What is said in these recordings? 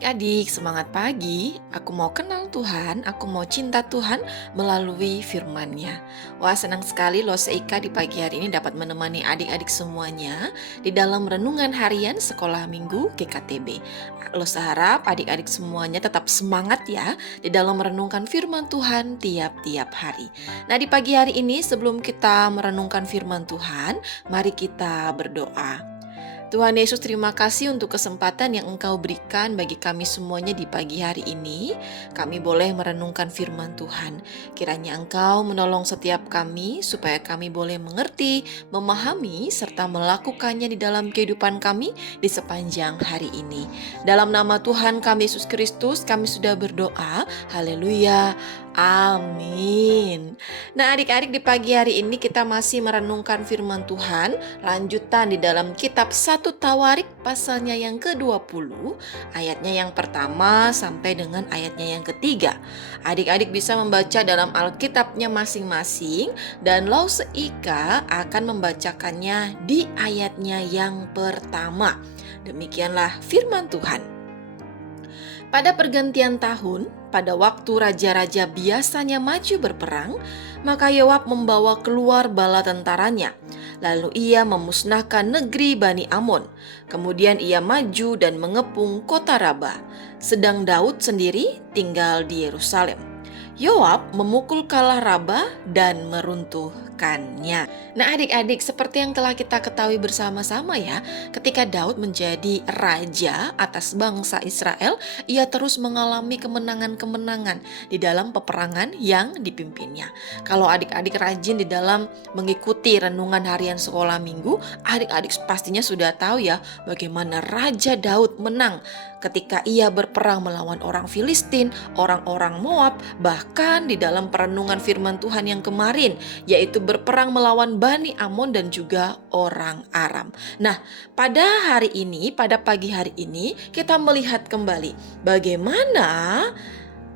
adik-adik, semangat pagi. Aku mau kenal Tuhan, aku mau cinta Tuhan melalui firman-Nya. Wah, senang sekali loh Seika di pagi hari ini dapat menemani adik-adik semuanya di dalam renungan harian sekolah minggu GKTB. Loh, harap adik-adik semuanya tetap semangat ya di dalam merenungkan firman Tuhan tiap-tiap hari. Nah, di pagi hari ini sebelum kita merenungkan firman Tuhan, mari kita berdoa. Tuhan Yesus, terima kasih untuk kesempatan yang Engkau berikan bagi kami semuanya di pagi hari ini. Kami boleh merenungkan firman Tuhan. Kiranya Engkau menolong setiap kami supaya kami boleh mengerti, memahami, serta melakukannya di dalam kehidupan kami di sepanjang hari ini. Dalam nama Tuhan kami Yesus Kristus, kami sudah berdoa. Haleluya. Amin. Nah, adik-adik, di pagi hari ini kita masih merenungkan firman Tuhan, lanjutan di dalam kitab 1 Tawarik pasalnya yang ke-20, ayatnya yang pertama sampai dengan ayatnya yang ketiga. Adik-adik bisa membaca dalam Alkitabnya masing-masing dan Lau Seika akan membacakannya di ayatnya yang pertama. Demikianlah firman Tuhan. Pada pergantian tahun, pada waktu raja-raja biasanya maju berperang, maka Yoab membawa keluar bala tentaranya. Lalu ia memusnahkan negeri Bani Amon. Kemudian ia maju dan mengepung kota Raba. Sedang Daud sendiri tinggal di Yerusalem. Yoab memukul kalah Raba dan meruntuhkannya. Nah, adik-adik, seperti yang telah kita ketahui bersama-sama ya, ketika Daud menjadi raja atas bangsa Israel, ia terus mengalami kemenangan-kemenangan di dalam peperangan yang dipimpinnya. Kalau adik-adik rajin di dalam mengikuti renungan harian sekolah minggu, adik-adik pastinya sudah tahu ya bagaimana Raja Daud menang ketika ia berperang melawan orang Filistin, orang-orang Moab, bahkan di dalam perenungan firman Tuhan yang kemarin, yaitu berperang melawan Bani Amon dan juga orang Aram. Nah, pada hari ini, pada pagi hari ini, kita melihat kembali bagaimana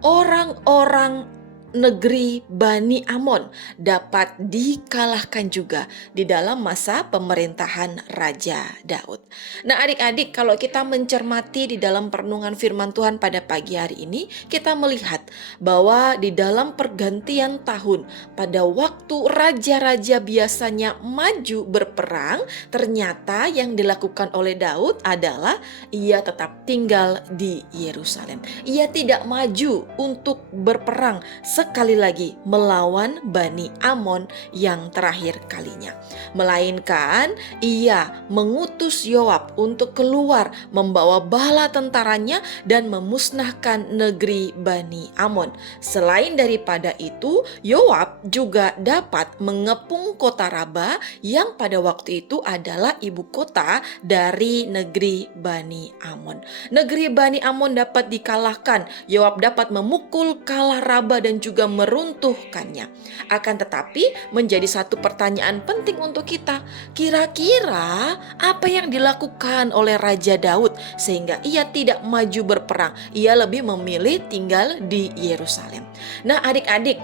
orang-orang negeri Bani Amon dapat dikalahkan juga di dalam masa pemerintahan Raja Daud. Nah, adik-adik, kalau kita mencermati di dalam perenungan firman Tuhan pada pagi hari ini, kita melihat bahwa di dalam pergantian tahun, pada waktu raja-raja biasanya maju berperang, ternyata yang dilakukan oleh Daud adalah ia tetap tinggal di Yerusalem. Ia tidak maju untuk berperang sekali lagi melawan Bani Amon yang terakhir kalinya, melainkan ia mengutus Yoab untuk keluar membawa bala tentaranya dan memusnahkan negeri Bani Amon. Selain daripada itu, Yoab juga dapat mengepung kota Raba yang pada waktu itu adalah ibu kota dari negeri Bani Amon. Negeri Bani Amon dapat dikalahkan, Yoab dapat memukul kalah Raba dan juga meruntuhkannya. Akan tetapi menjadi satu pertanyaan penting untuk kita. Kira-kira apa yang dilakukan oleh Raja Daud sehingga ia tidak maju berperang? Ia lebih memilih tinggal di Yerusalem. Nah, adik-adik,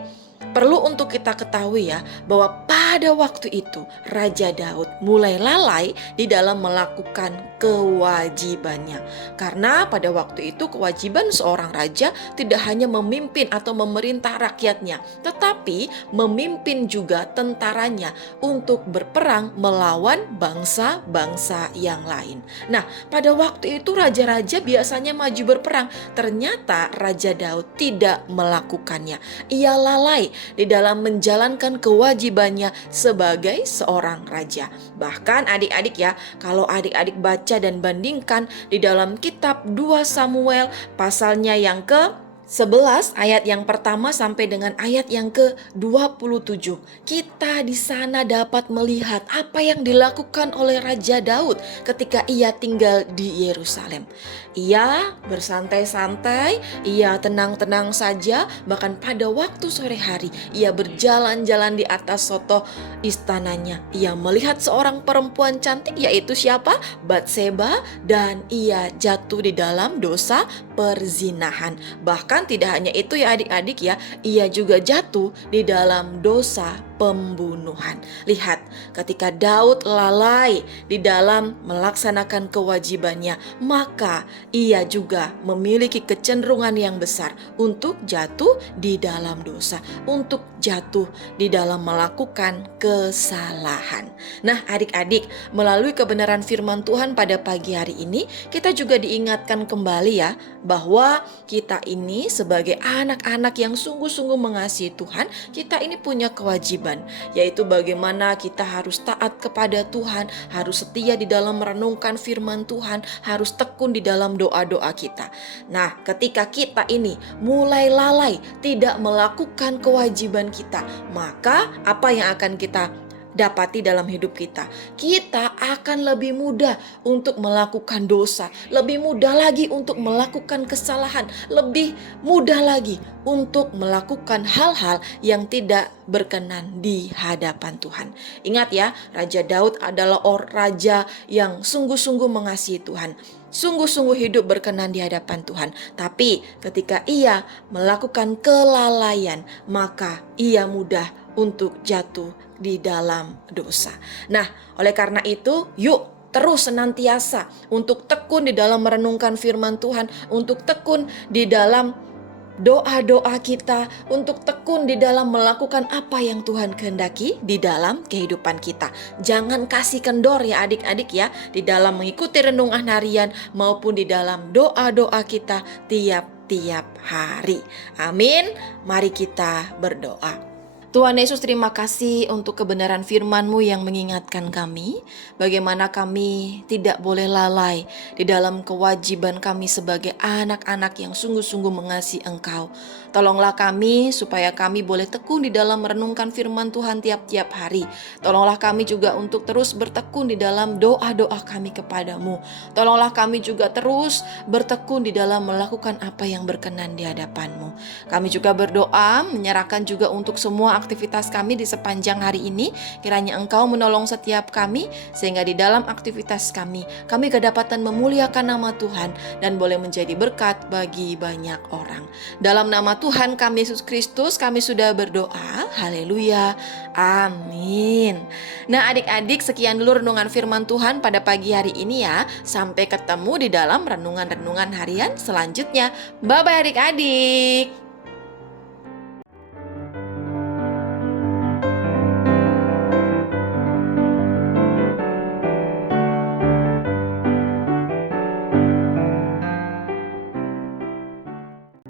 perlu untuk kita ketahui ya bahwa pada waktu itu Raja Daud mulai lalai di dalam melakukan kewajibannya. Karena pada waktu itu kewajiban seorang raja tidak hanya memimpin atau memerintah rakyatnya, tetapi memimpin juga tentaranya untuk berperang melawan bangsa-bangsa yang lain. Nah, pada waktu itu raja-raja biasanya maju berperang. Ternyata Raja Daud tidak melakukannya. Ia lalai di dalam menjalankan kewajibannya sebagai seorang raja. Bahkan adik-adik ya, kalau adik-adik baca dan bandingkan di dalam kitab 2 Samuel pasalnya yang ke-11 ayat yang pertama sampai dengan ayat yang ke-27. Kita di sana dapat melihat apa yang dilakukan oleh Raja Daud ketika ia tinggal di Yerusalem. Ia bersantai-santai, ia tenang-tenang saja, bahkan pada waktu sore hari ia berjalan-jalan di atas soto istananya. Ia melihat seorang perempuan cantik, yaitu siapa? Batseba, dan ia jatuh di dalam dosa perzinahan. Bahkan tidak hanya itu ya adik-adik ya, ia juga jatuh di dalam dosa pembunuhan. Lihat, ketika Daud lalai di dalam melaksanakan kewajibannya, maka ia juga memiliki kecenderungan yang besar untuk jatuh di dalam dosa, untuk jatuh di dalam melakukan kesalahan. Nah, adik-adik, melalui kebenaran firman Tuhan pada pagi hari ini, kita juga diingatkan kembali ya, bahwa kita ini sebagai anak-anak yang sungguh-sungguh mengasihi Tuhan, kita ini punya kewajiban, yaitu bagaimana kita harus taat kepada Tuhan, harus setia di dalam merenungkan firman Tuhan, harus tekun di dalam doa-doa kita. Nah, ketika kita ini mulai lalai tidak melakukan kewajiban kita, maka apa yang akan kita dapati dalam hidup kita? Kita akan lebih mudah untuk melakukan dosa, lebih mudah lagi untuk melakukan kesalahan, lebih mudah lagi untuk melakukan hal-hal yang tidak berkenan di hadapan Tuhan. Ingat ya, Raja Daud adalah raja yang sungguh-sungguh mengasihi Tuhan, sungguh-sungguh hidup berkenan di hadapan Tuhan. Tapi ketika ia melakukan kelalaian, maka ia mudah untuk jatuh di dalam dosa. Nah, oleh karena itu, yuk terus senantiasa untuk tekun di dalam merenungkan firman Tuhan, untuk tekun di dalam doa-doa kita, untuk tekun di dalam melakukan apa yang Tuhan kehendaki di dalam kehidupan kita. Jangan kasih kendor ya adik-adik ya, di dalam mengikuti renungan harian maupun di dalam doa-doa kita tiap-tiap hari. Amin. Mari kita berdoa. Tuhan Yesus, terima kasih untuk kebenaran firman-Mu yang mengingatkan kami bagaimana kami tidak boleh lalai di dalam kewajiban kami sebagai anak-anak yang sungguh-sungguh mengasihi Engkau. Tolonglah kami supaya kami boleh tekun di dalam merenungkan firman Tuhan tiap-tiap hari. Tolonglah kami juga untuk terus bertekun di dalam doa-doa kami kepadamu. Tolonglah kami juga terus bertekun di dalam melakukan apa yang berkenan di hadapan-Mu. Kami juga berdoa menyerahkan juga untuk semua aktivitas kami di sepanjang hari ini. Kiranya Engkau menolong setiap kami sehingga di dalam aktivitas kami kedapatan memuliakan nama Tuhan dan boleh menjadi berkat bagi banyak orang. Dalam nama Tuhan kami Yesus Kristus kami sudah berdoa. Haleluya. Amin. Nah adik-adik, sekian dulu renungan firman Tuhan pada pagi hari ini ya. Sampai ketemu di dalam renungan-renungan harian selanjutnya. Bye-bye adik-adik.